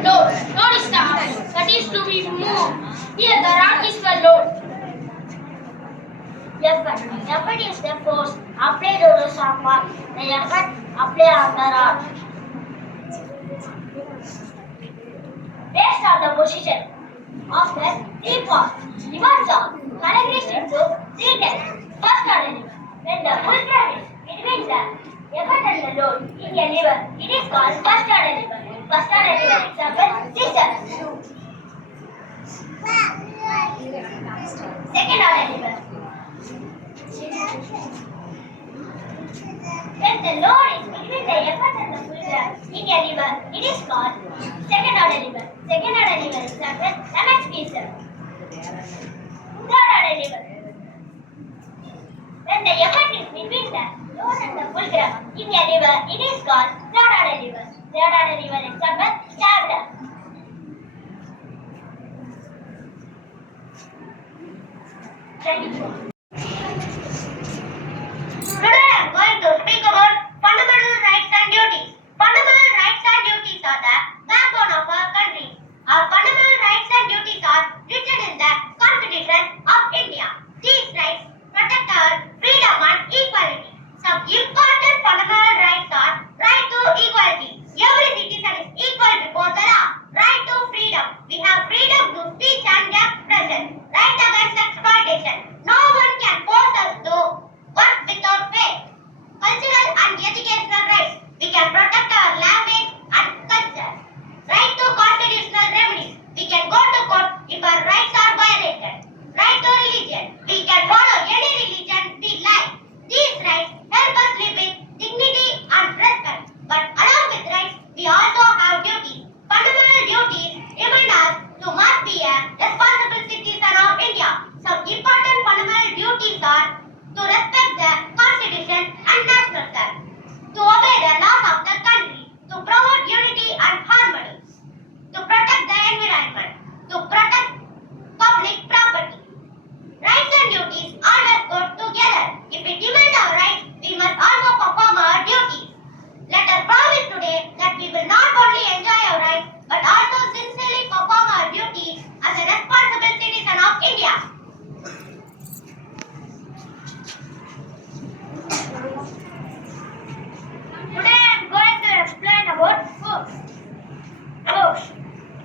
Load. Load is the object that is to be moved. Here the rod is the load. Effort. Effort is the force applied on someone. The effort applied on the rod. Based on the position of the three parts, rivers are categorized into three types. First order lever. When the fulcrum is between the effort and the load in a lever, it is called first order lever. First order lever example scissors. Second order lever. When the load is between the effort and the fulcrum in a lever, it is called second order lever. Second order lever example lemon squeezer. Third order lever. When the effort is between the load and the fulcrum in a lever, it is called third order lever. Third order lever example stapler. Thank you. Today I am going to speak about fundamental rights and duties. Fundamental rights and duties are the backbone of our country. Our fundamental rights and duties are written in the Constitution of India. These rights protect our freedom and equality. Some important fundamental rights are right to equality. Every citizen is equal before the law. Right to freedom. We have freedom to speech and expression. Right against exploitation. No one can force us to work without pay. Cultural and educational rights. We can protect our language and culture. Right to constitutional remedies. We can go to court if our rights are violated. Right to religion. We can follow any religion we like. These rights help us live with dignity and respect. But along with rights, we also have duties. Fundamental duties remind us to must be a responsible citizen of India. Some important fundamental duties are to respect the Constitution and national flag, to obey the laws of the country, to promote unity and harmony, to protect the environment, to protect public property. Rights and duties always go together. If we demand our rights, we must also perform our duties. Let us promise today that we will not only enjoy our rights, but also sincerely perform our duties as a responsible citizen of India. Today I am going to explain about force. Force.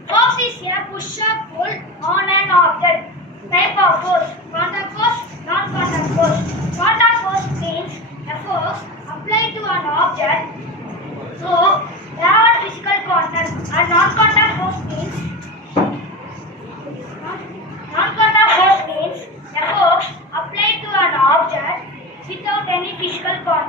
Force is a push or pull on an object. Type of force. Contact force, non-contact force. Contact force means a force applied to an object through direct physical contact. And non-contact force means a force applied to an object without any physical contact.